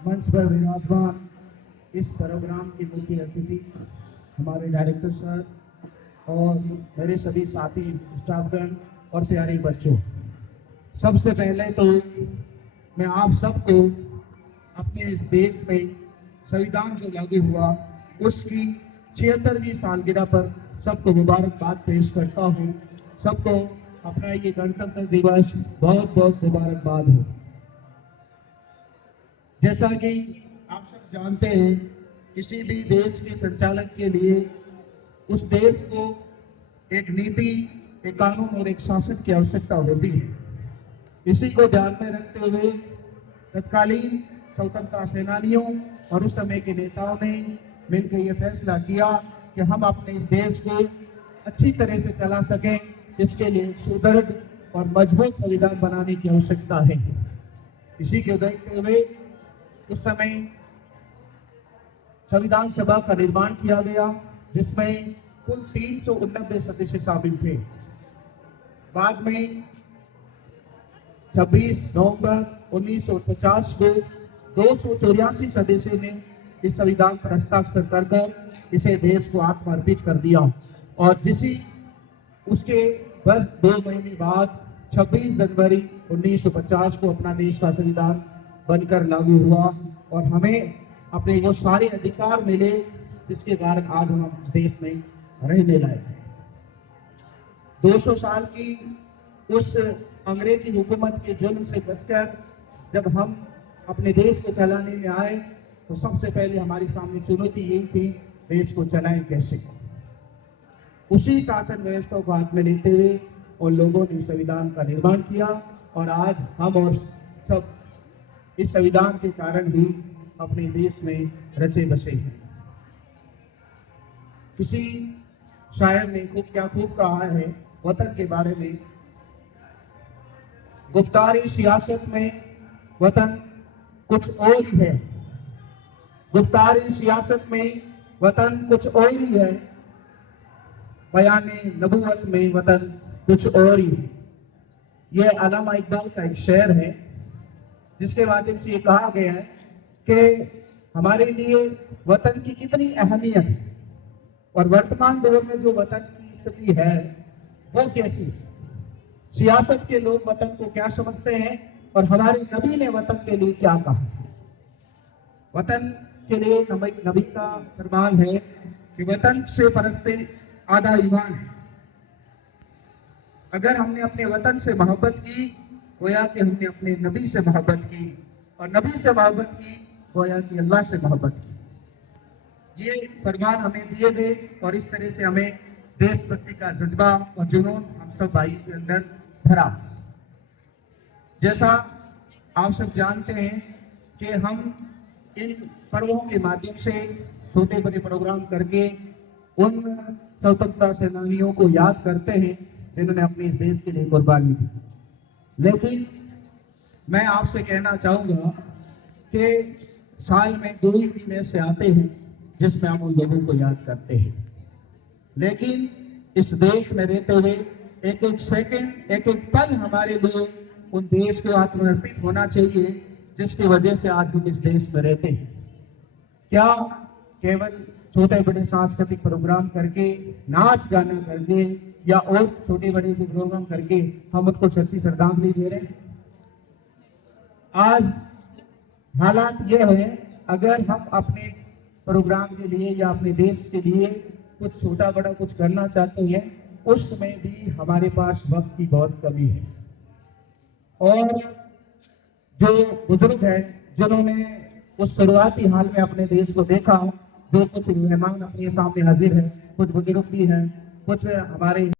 मंच पर विराजमान इस प्रोग्राम के मुख्य अतिथि हमारे डायरेक्टर सर और मेरे सभी साथी स्टाफगण और प्यारे बच्चों, सबसे पहले तो मैं आप सबको अपने इस देश में संविधान जो लागू हुआ उसकी 76वीं सालगिरह पर सबको मुबारकबाद पेश करता हूँ। सबको अपना ये गणतंत्र दिवस बहुत बहुत मुबारकबाद हो। जैसा कि आप सब जानते हैं, किसी भी देश के संचालन के लिए उस देश को एक नीति, एक कानून और एक शासन की आवश्यकता होती है। इसी को ध्यान में रखते हुए तत्कालीन स्वतंत्रता सेनानियों और उस समय के नेताओं ने मिलकर यह फैसला किया कि हम अपने इस देश को अच्छी तरह से चला सकें, इसके लिए सुदृढ़ और मजबूत संविधान बनाने की आवश्यकता है। इसी के देखते हुए उस समय संविधान सभा का निर्माण किया गया, जिसमें कुल 389 सदस्य शामिल थे। बाद में 26 नवंबर 1950 को 284 सदस्य ने इस संविधान पर हस्ताक्षर कर इसे देश को आत्मर्पित कर दिया और उसके बस 2 महीने बाद 26 जनवरी 1950 को अपना देश का संविधान बनकर लागू हुआ और हमें अपने वो सारे अधिकार मिले जिसके कारण आज हम इस देश में रहने लायक हैं। 200 साल की उस अंग्रेजी हुकूमत के जुल्म से बचकर जब हम अपने देश को चलाने में आए तो सबसे पहले हमारे सामने चुनौती यही थी, देश को चलाएं कैसे। उसी शासन व्यवस्था को हाथ में लेते हुए और लोगों ने संविधान का निर्माण किया और आज हम और सब इस संविधान के कारण ही अपने देश में रचे बसे हैं। किसी शायर ने खूब कहा है वतन के बारे में, गुप्तारी सियासत में वतन कुछ और ही है, गुप्तारी सियासत में वतन कुछ और ही है, बयाने नबूवत में वतन कुछ और ही है। यह अल्लामा इकबाल का एक शेर है जिसके माध्यम से ये कहा गया है कि हमारे लिए वतन की कितनी अहमियत है और वर्तमान दौर में जो वतन की स्थिति है वो कैसी है। सियासत के लोग वतन को क्या समझते हैं और हमारे नबी ने वतन के लिए क्या कहा। वतन के लिए नबी का फरमान है कि वतन से परस्ते आधा ईमान है। अगर हमने अपने वतन से मोहब्बत की गोया कि हमने अपने नबी से मोहब्बत की और नबी से मोहब्बत की गोया कि अल्लाह से मोहब्बत की। ये फरमान हमें दिए गए और इस तरह से हमें देशभक्ति का जज्बा और जुनून हम सब भाई के अंदर भरा। जैसा आप सब जानते हैं कि हम इन पर्वों के माध्यम से छोटे बड़े प्रोग्राम करके उन स्वतंत्रता सेनानियों को याद करते हैं जिन्होंने अपने इस देश के लिए कुर्बानी दी। लेकिन मैं आपसे कहना चाहूँगा कि साल में 2 ही दिन ऐसे आते हैं जिसमें हम उन लोगों को याद करते हैं, लेकिन इस देश में रहते हुए एक एक सेकंड, एक एक पल हमारे लिए उन देश को आत्मर्पित होना चाहिए जिसकी वजह से आज हम इस देश में रहते हैं। क्या केवल छोटे बड़े सांस्कृतिक प्रोग्राम करके, नाच गाना करके या और छोटे बड़े प्रोग्राम करके हम उनको सच्ची श्रद्धांजलि दे रहे हैं? आज हालात ये है, अगर हम अपने प्रोग्राम के लिए या अपने देश के लिए कुछ छोटा बड़ा कुछ करना चाहते हैं, उस समय भी हमारे पास वक्त की बहुत कमी है। और जो बुजुर्ग हैं जिन्होंने उस शुरुआती हाल में अपने देश को देखा, जो कुछ मेहमान अपने सामने हाजिर हैं, कुछ बुजुर्ग भी हैं, कुछ हमारे